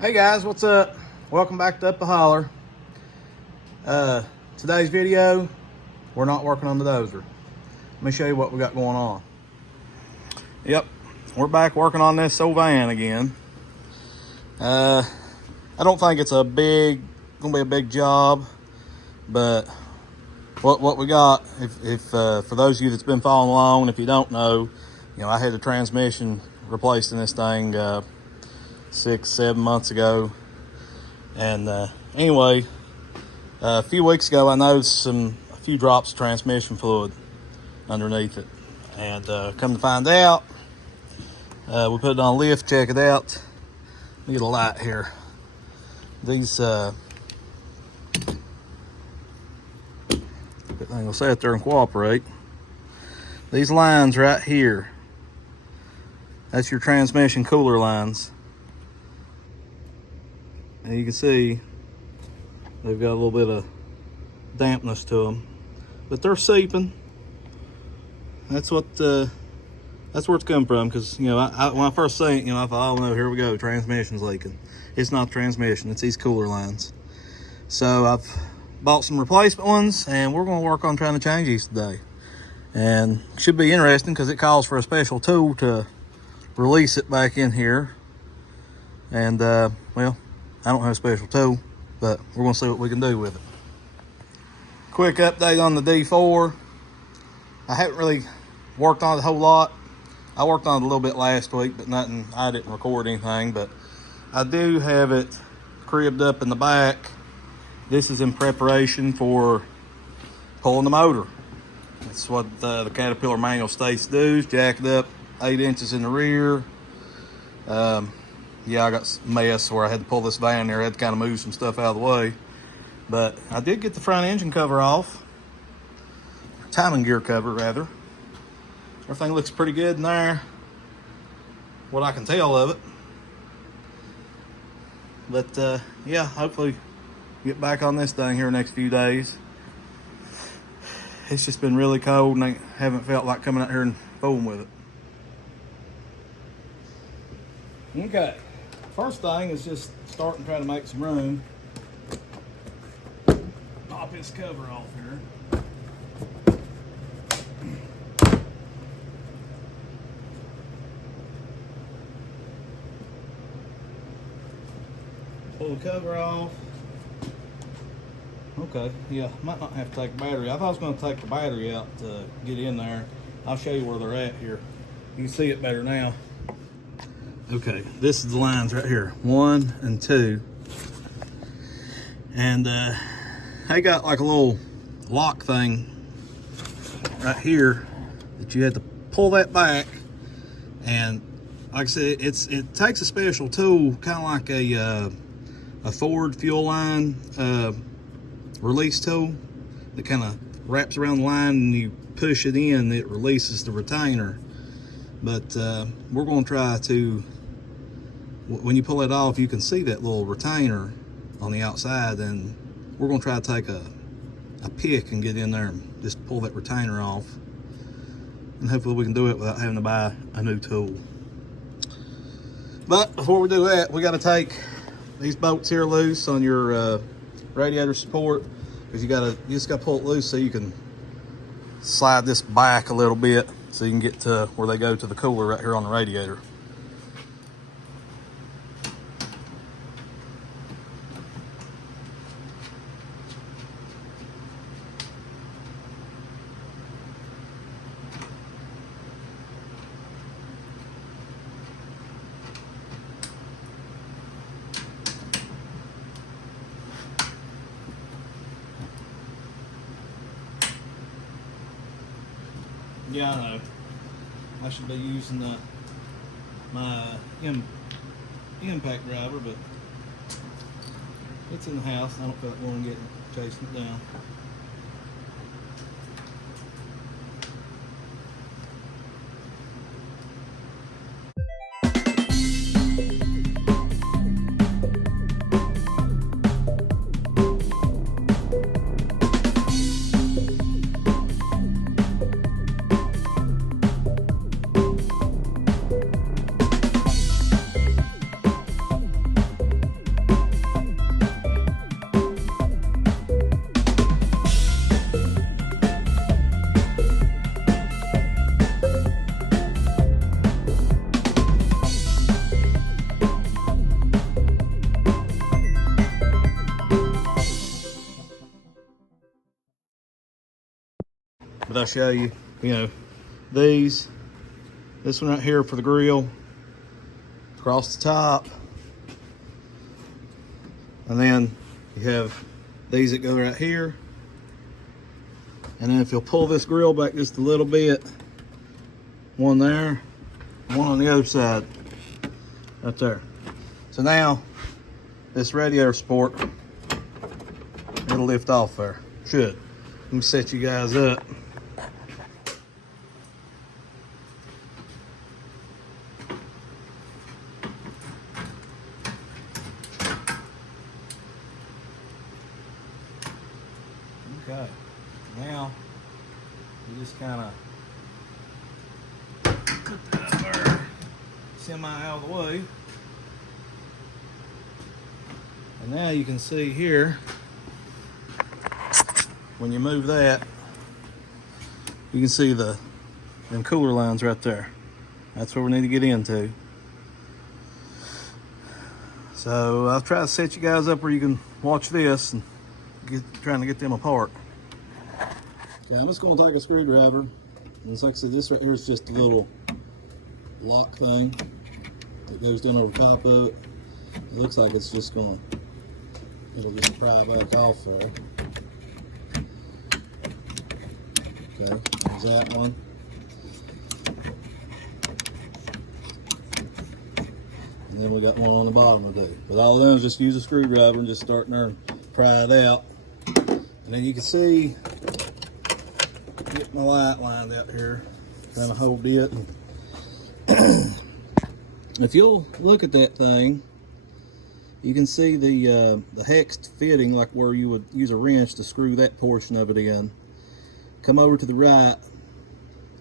Hey guys, what's up? Welcome back to Up the Holler. Today's video, we're not working on the dozer. Let me show you what we got going on. Yep, we're back working on this old van again. I don't think it's gonna be a big job, but what we got, if for those of you that's been following along, if you don't know, I had the transmission replaced in this thing 6-7 months ago. And anyway, a few weeks ago I noticed a few drops of transmission fluid underneath it, and come to find out, we put it on a lift, check it out. Let me get a light here. These good thing will sit there and cooperate. These lines right here, that's your transmission cooler lines. And you can see they've got a little bit of dampness to them, but they're seeping. That's where it's coming from. Because when I first seen it, I thought, oh no, here we go, transmission's leaking. It's not the transmission; it's these cooler lines. So I've bought some replacement ones, and we're going to work on trying to change these today. And it should be interesting because it calls for a special tool to release it back in here. And well, I don't have a special tool, but we're going to see what we can do with it. Quick update on the D4. I haven't really worked on it a whole lot. I worked on it a little bit last week, but nothing. I didn't record anything, but I do have it cribbed up in the back. This is in preparation for pulling the motor. That's what the Caterpillar manual states to do, is jack it up 8 inches in the rear. Yeah, I got some mess where I had to pull this van there. I had to kind of move some stuff out of the way. But I did get the front engine cover off. Timing gear cover, rather. Everything looks pretty good in there, what I can tell of it. But yeah, hopefully get back on this thing here the next few days. It's just been really cold, and I haven't felt like coming out here and fooling with it. Okay. First thing is just starting trying to make some room. Pop this cover off here. Pull the cover off. Okay, yeah, might not have to take the battery. I thought I was going to take the battery out to get in there. I'll show you where they're at here. You can see it better now. Okay, this is the lines right here, 1 and 2. And I got like a little lock thing right here that you had to pull that back. And like I said, it takes a special tool, kind of like a Ford fuel line release tool that kind of wraps around the line, and you push it in, it releases the retainer. But we're going to try to, when you pull it off, you can see that little retainer on the outside, and we're going to try to take a pick and get in there and just pull that retainer off. And hopefully we can do it without having to buy a new tool. But before we do that, we got to take these bolts here loose on your radiator support, because you just got to pull it loose so you can slide this back a little bit so you can get to where they go to the cooler right here on the radiator. Yeah, I know. I should be using my impact driver, but it's in the house. I don't feel like going and chasing it down. but I'll show you, this one right here for the grill, across the top. And then you have these that go right here. And then if you'll pull this grill back just a little bit, one there, one on the other side, right there. So now, this radiator support, it'll lift off there, should. Let me set you guys up. Okay, now you just kind of put that there, semi out of the way. And now you can see here, when you move that, you can see them cooler lines right there. That's where we need to get into. So I'll try to set you guys up where you can watch this and trying to get them apart. Okay, I'm just going to take a screwdriver, and it's like I said, this right here is just a little lock thing that goes down over the top of it. It looks like it's just going to, it'll just pry back off there. Okay, there's that one. And then we got one on the bottom to do. But all of them is just use a screwdriver and just start there and pry it out. And then you can see, get my light lined out here, kind of hold it. If you'll look at that thing, you can see the hexed fitting, like where you would use a wrench to screw that portion of it in. Come over to the right,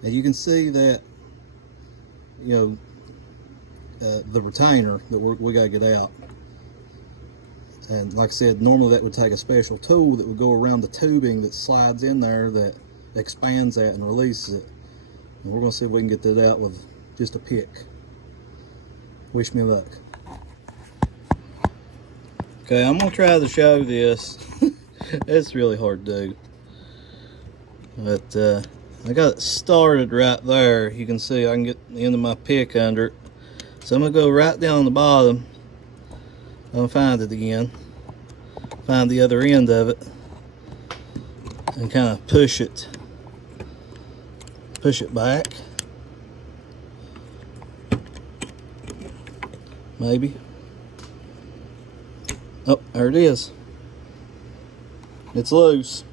and you can see that, the retainer that we got to get out. And like I said, normally that would take a special tool that would go around the tubing that slides in there that expands that and releases it. And we're going to see if we can get that out with just a pick. Wish me luck. Okay, I'm going to try to show this. It's really hard to do. But I got it started right there. You can see I can get the end of my pick under it. So I'm going to go right down the bottom. I'll find it again. Find the other end of it. And kind of push it. Push it back. Maybe. Oh, there it is. It's loose.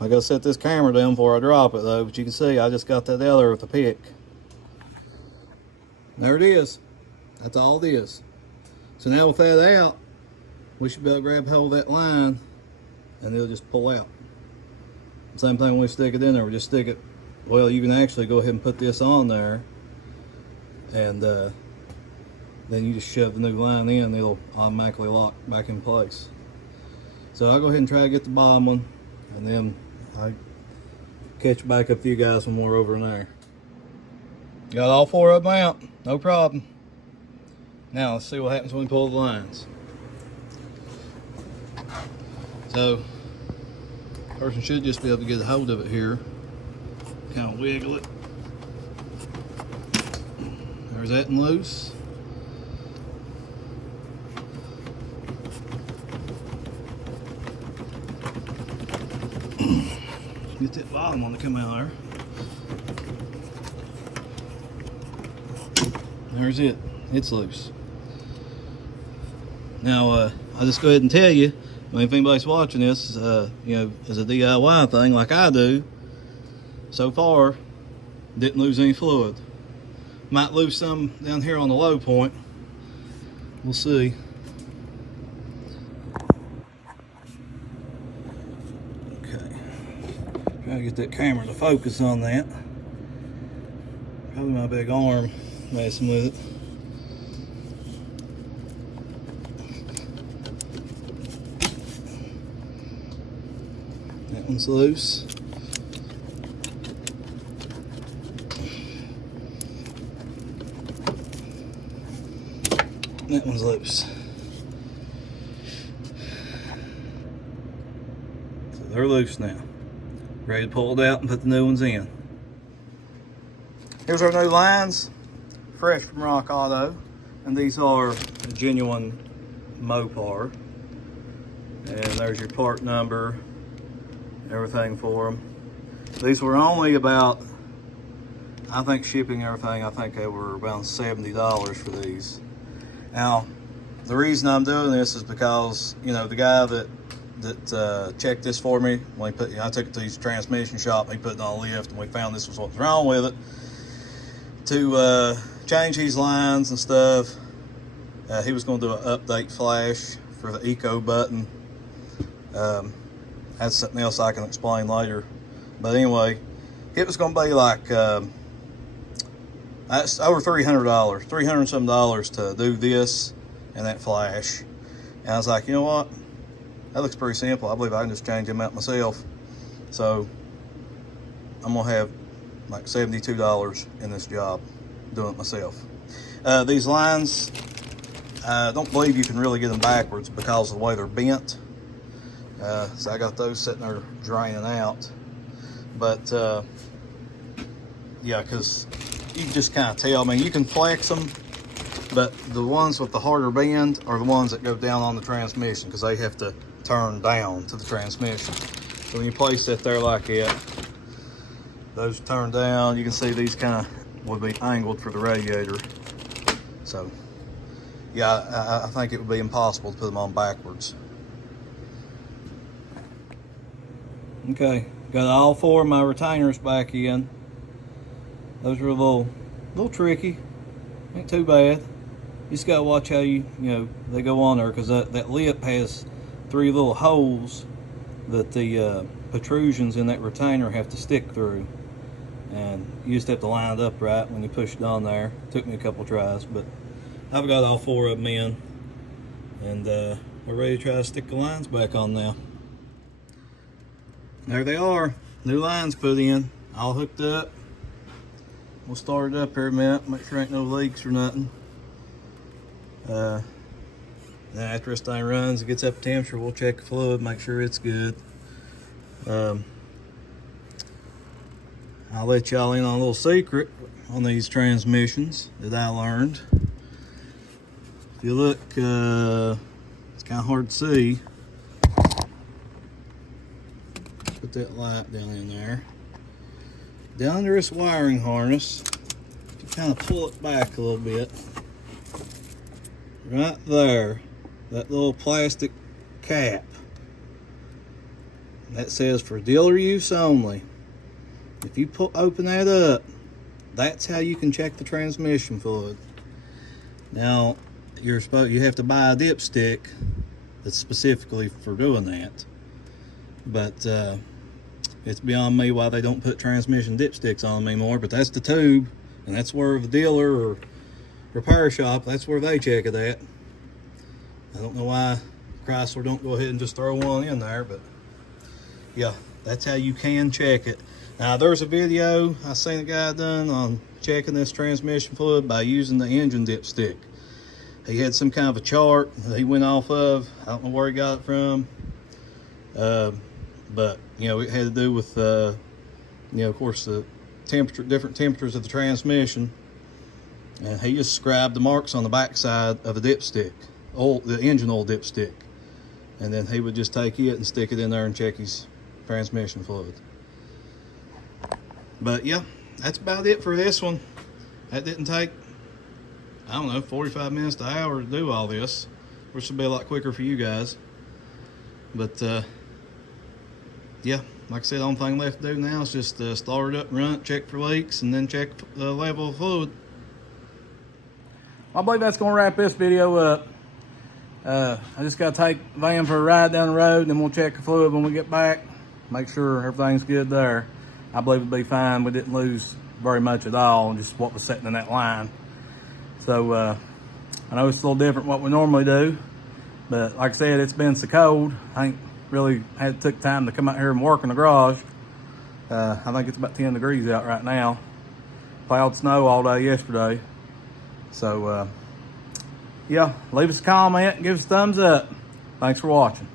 I gotta set this camera down before I drop it though, but you can see I just got that out there with the pick. There it is. That's all it is. So now with that out, we should be able to grab hold of that line and it'll just pull out. Same thing when we stick it in there, we just stick it, well, you can actually go ahead and put this on there and then you just shove the new line in, it'll automatically lock back in place. So I'll go ahead and try to get the bottom one, and then I'll catch back up with you guys when we're over in there. Got all four of them out, no problem. Now let's see what happens when we pull the lines. So, person should just be able to get a hold of it here. Kind of wiggle it. There's that one loose. Get that bottom one to come out there. There's it. It's loose. Now, I'll just go ahead and tell you, if anybody's watching this, as a DIY thing like I do, so far, didn't lose any fluid. Might lose some down here on the low point. We'll see. Okay. Try to get that camera to focus on that. Probably my big arm messing with it. That one's loose. That one's loose. So they're loose now. Ready to pull it out and put the new ones in. Here's our new lines, fresh from Rock Auto, and these are a genuine Mopar. And there's your part number, everything for them. These were only about, I think shipping everything, I think they were around $70 for these. Now, the reason I'm doing this is because, you know, the guy that checked this for me, when he put, I took it to his transmission shop, and he put it on a lift, and we found this was what was wrong with it. To change these lines and stuff, he was going to do an update flash for the eco button. That's something else I can explain later. But anyway, it was going to be like that's over $300, $300 and some to do this and that flash. And I was like, you know what? That looks pretty simple. I believe I can just change them out myself. So I'm gonna have like $72 in this job doing it myself. These lines, I don't believe you can really get them backwards because of the way they're bent. So I got those sitting there draining out. But yeah, because you can just kind of tell. I mean, you can flex them, but the ones with the harder bend are the ones that go down on the transmission because they have to turn down to the transmission. So when you place it there like that, those turn down. You can see these kind of would be angled for the radiator. So yeah, I think it would be impossible to put them on backwards. Okay, got all four of my retainers back in. Those are a little tricky. Ain't too bad. You just gotta watch how they go on there, because that lip has 3 little holes that the protrusions in that retainer have to stick through, and you just have to line it up right when you push it on there. Took me a couple tries, but I've got all 4 of them in, and we're ready to try to stick the lines back on now. There they are, new lines put in, all hooked up. We'll start it up here a minute, make sure ain't no leaks or nothing. Then after this thing runs, it gets up to temperature, we'll check the fluid, make sure it's good. I'll let y'all in on a little secret on these transmissions that I learned. If you look, it's kind of hard to see. Put that light down in there. Down under this wiring harness, you kind of pull it back a little bit. Right there, that little plastic cap. That says for dealer use only. If you open that up, that's how you can check the transmission fluid. Now, you have to buy a dipstick that's specifically for doing that. But it's beyond me why they don't put transmission dipsticks on them anymore, but that's the tube, and that's where the dealer or repair shop, that's where they check it at. I don't know why Chrysler don't go ahead and just throw one in there, but yeah, that's how you can check it. Now, there's a video I seen a guy done on checking this transmission fluid by using the engine dipstick. He had some kind of a chart that he went off of. I don't know where he got it from. But it had to do with of course, the different temperatures of the transmission, and he just scribed the marks on the back side of the dipstick, the engine oil dipstick, and then he would just take it and stick it in there and check his transmission fluid. But yeah, that's about it for this one. That didn't take, I don't know, 45 minutes to an hour to do all this, which will be a lot quicker for you guys. But yeah, like I said, the only thing left to do now is just start it up, run it, check for leaks, and then check the level of fluid. I believe that's going to wrap this video up. I just got to take the van for a ride down the road, and then we'll check the fluid when we get back. Make sure everything's good there. I believe it'll be fine. We didn't lose very much at all, just what was sitting in that line. So I know it's a little different what we normally do, but like I said, it's been so cold. I ain't really took time to come out here and work in the garage. I think it's about 10 degrees out right now. Plowed snow all day yesterday. So yeah, leave us a comment, give us a thumbs up. Thanks for watching.